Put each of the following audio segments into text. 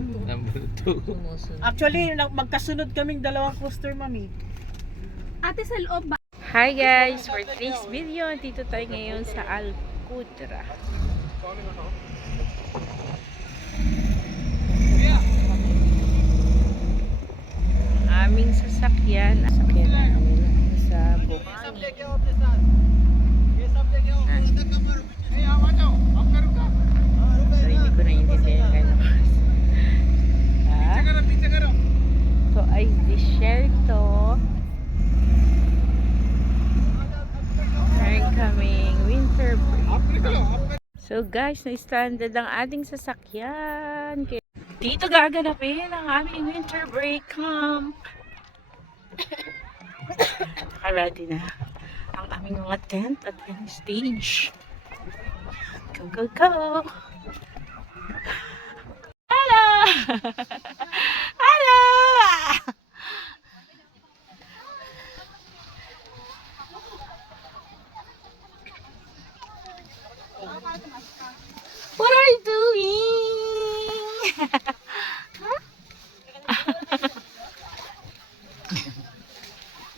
Number 2. Actually, magkasunod kaming dalawang coaster, mami. Ate, sa loob ba? Hi guys! For today's video, dito tayo ngayon sa Alcudra. Aming sasakyan. Sasakyan namin sa Buhangin. So, hindi ko naiintindihan kayo. Ito ay disyerto. Meron kaming winter break. So guys, na-standard ang ating sasakyan. Dito gaganapin ang aming winter break camp. Naka-ready na ang aming mga tent at yung stage. Go, go, go! Hello! Hello! What are you doing?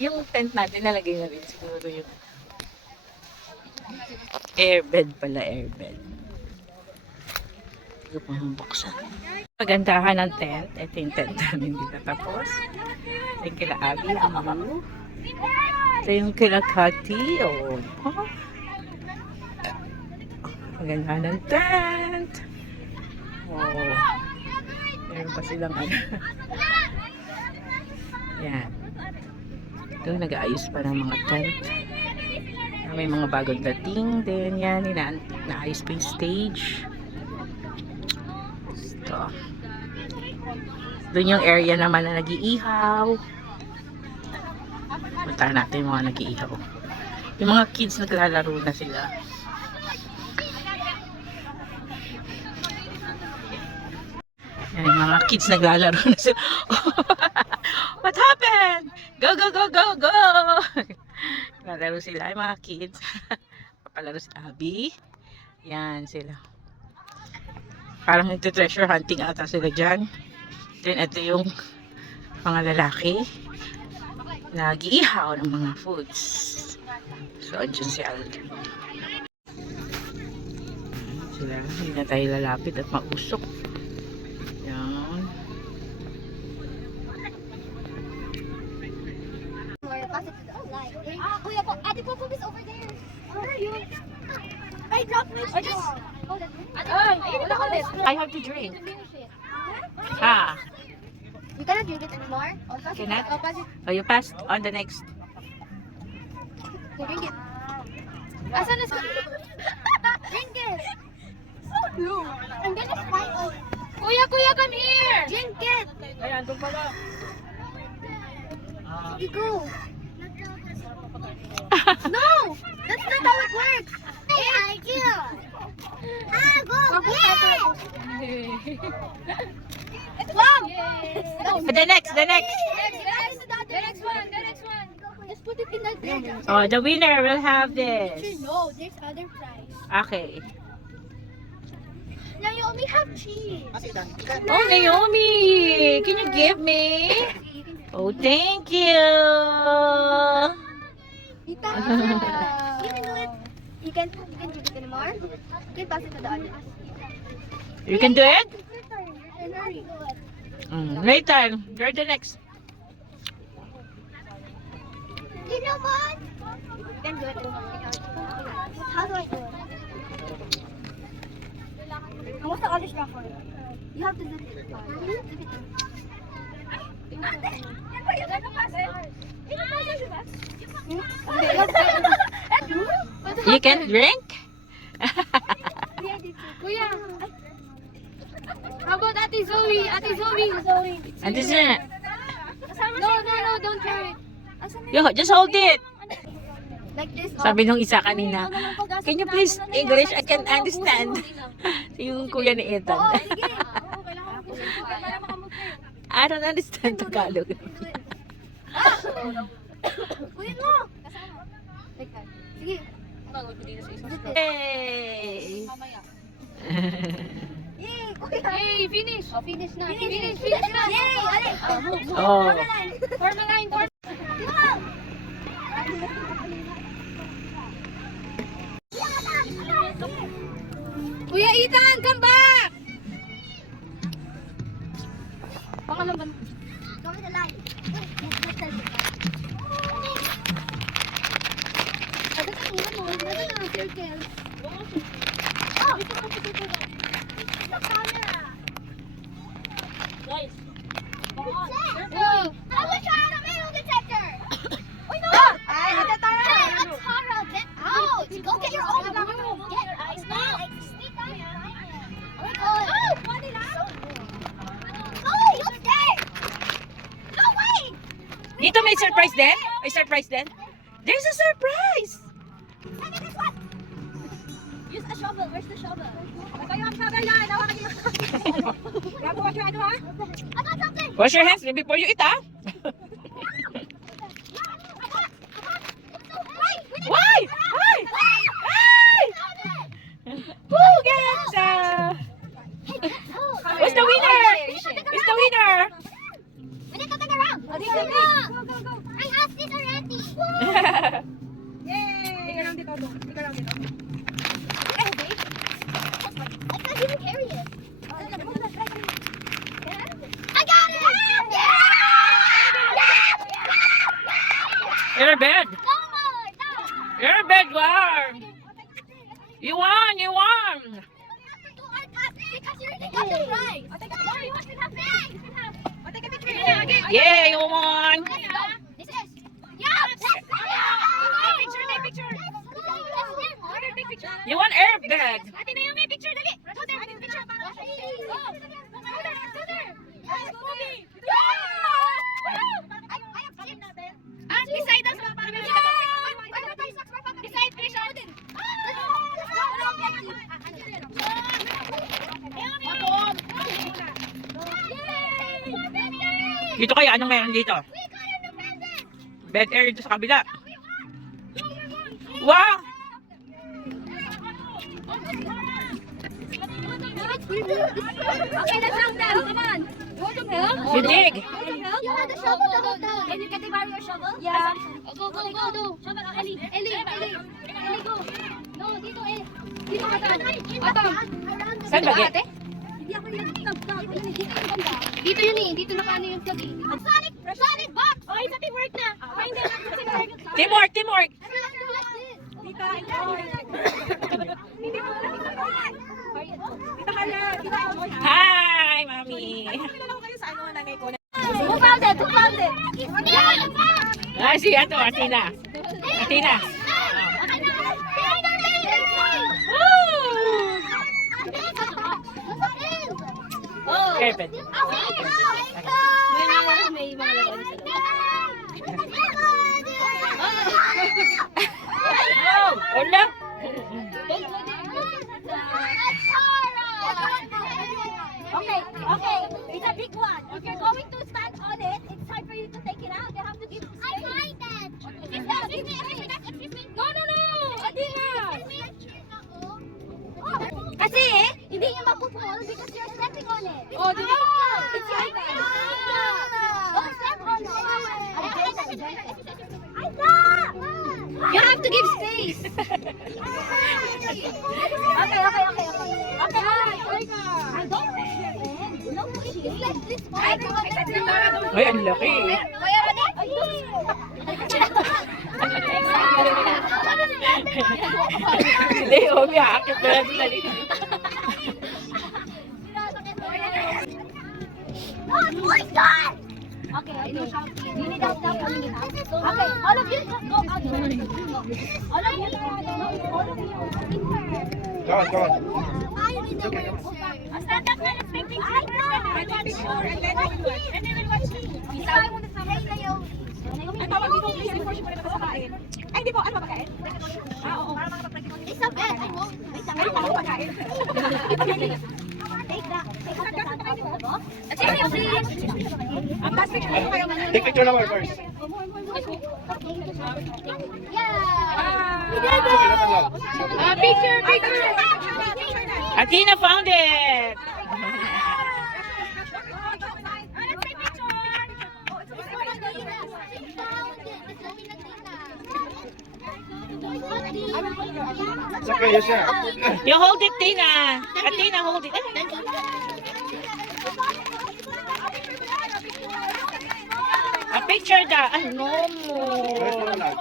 Yung tent natin, nalagay na rin siguro yung airbed pala, airbed. Ito pang buksan. Pagandahan ng tent. Ito yung tent namin dito. Tapos, ito yung kila Abby, ang blue. Ito yung kila Kati. Oh. Pagandahan ng tent. Oh. Meron pa silang ano. Yan. Ito, nag-aayos pa ng mga tent. May mga bagong dating din. Yan, naayos pa yung stage. Ito. Doon yung area naman na nag-iihaw. Puntahan natin yung mga nag-iihaw. Yung mga kids naglalaro na sila. Yan, yung mga kids naglalaro na sila. What happened? Go, go, go, go, go! Naglalaro sila, yung mga kids. Papalaro si Abby. Yan sila. Parang treasure hunting ata sila dyan. Then ito yung mga lalaki. Nag-iihaw ng mga foods. So, andyan si Alden. Sila, hindi na tayo lalapit at mausok. Yan. Kuya po, Ate Popo is over there. Where are you? I dropped my straw. I have to drink. Ha? You cannot drink it anymore. Cannot? I'll pass it. Oh, you passed on the next. Okay, drink it. Asan na drink it. So blue. I'm gonna fight all. Kuya, come here. Drink it. Ayan, doon pala. You go. No, that's not how it works. Hey, I do. Go. Mom. The next. The next one. Just put it in the drink. Oh, the winner will have this. No, there's other prize. Okay. Now you only have cheese. Oh, Naomi, can you give me? Oh, thank you. You can do it. You can drink it anymore. You can pass it to the others. You can do it? And hurry. Later, you're the next. You know what? You can do it. How do I do it? I want the other straw for it. You have to zip it. Zip it. You can drink? Kuya. How about Ate Zoe? Ate Zoe. And this is it. No, don't carry it. Yo, just hold it. Like this. Sabi nung isa kanina, can you please English? I can't understand. Yung kuya ni Ethan. Oo, sige. I don't understand Tagalog. Kuya mo. Like that. Sige. Yay! Yay! Yay, finish. Oh, finish na. Finish na. Yay, alay. Oh. Forma line. Kuya Ethan, come back! Pangalaman. Come with the line. Agad ang ulan mo. Agad ang circle. Oh! Ito ang circle. Sa camera. Guys. Circle. I wish I had a metal detector. Uy, no! Hey, Atara, get out! Go get your own room. Get your eyes now. Sneak out. Oh my God. Oh, funny now. Oh, you stay. No way. Dito may surprise din? May surprise din? There's a surprise! Use a shovel. Where's the shovel? I got something. Wash your hands before you eat, ah. Why? Why? Why? Who gets Who's the winner? Who's the winner? We need to turn around. Go. I asked this already. Yay! I can't even carry it. I got it! You're bad. No more! No! You're bad, War. You won. You won. Do our task because you already got it right. No, you want to have it. Yeah, you won. Let's go. This is. Yeah! Let's go! Take picture. Take picture. You won Arab bag. Ate Naomi, picture dali. Go there, picture. Go there. Ah, beside us. Beside Trisha. Dito kaya, anong meron dito? Bed air dito sa kabila. Wow! Okay, let's help them. Come on. You want some help? You dig. You want the shovel the whole time. Can you borrow your shovel? Yeah. Go. Shovel, Ellie, go. No, dito Dito Atam. Saan ba, Ge? Hindi ako dito yun eh. Dito nakaano yung flag eh. Sonic box! Okay, sa teamwork na. Find them. Teamwork, teamwork. Hi, Mami. Who found it? Ah, si Atina. Atina. Oh. Carpet. May mga Hola. Okay. It's a big one. If you're going to stand on it, it's hard for you to take it out. You have to give space. I find that. No. Adina. Kasi hindi niya mapupul because you're stepping on it. Oh, di ba? It's like that. Don't step on it. You have to give space. Okay. I don't push your end. No pushing. It's like this one. Ay, ang laki. Hindi, Omi, hakit na lang sa dito. Okay, no shouting. You need to stop coming out. Okay, all of you go out. All of you. Go on. Stand up and let's take pictures. I take picture and then we will watch. And then we'll watch me. Isa mo na sa mga layo. Ang tawag dito please before siya pala nakasakain. Ay, hindi po. Ano ba pagkain? Oo. Para makapag-practice. It's a bed. I won't. Wait lang. Ano pa ako pagkain? Take that. Take picture naman first. Yeah! We did it! Picture. Atina found it. It's okay, you share. You hold it, Tina. Tina, hold it. A picture ka. No There's more. one light.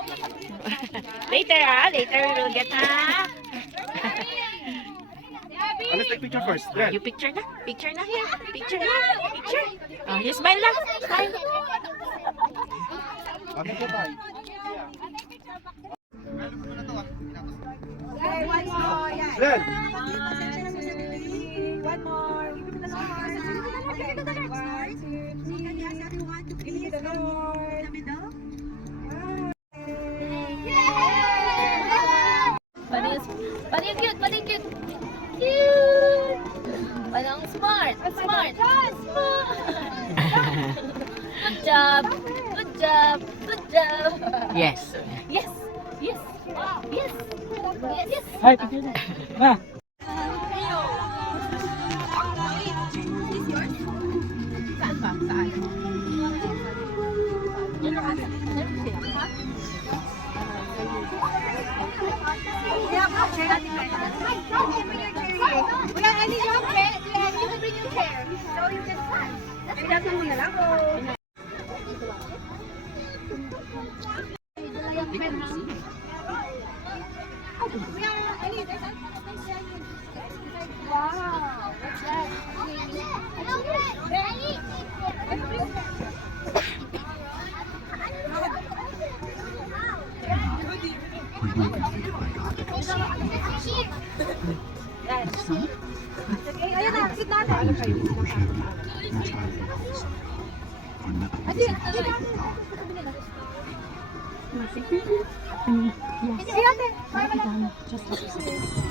Later, later we will get, Let's take picture first. Then. You picture na? Picture na here. Picture na. Picture. Oh, you smile na. Smile. Okay, bye. Okay, one more. Yan. Then. One more. Okay, 1, 2, 3. Give me the Lord. Paling cute, paling cute. Cute. Paling smart, smart. Good job, good job, good job. Yes. Yes, yes, yes, yes, yes. Ay, picture na. Ma. Wow. Ayun na, sit natin. Yes.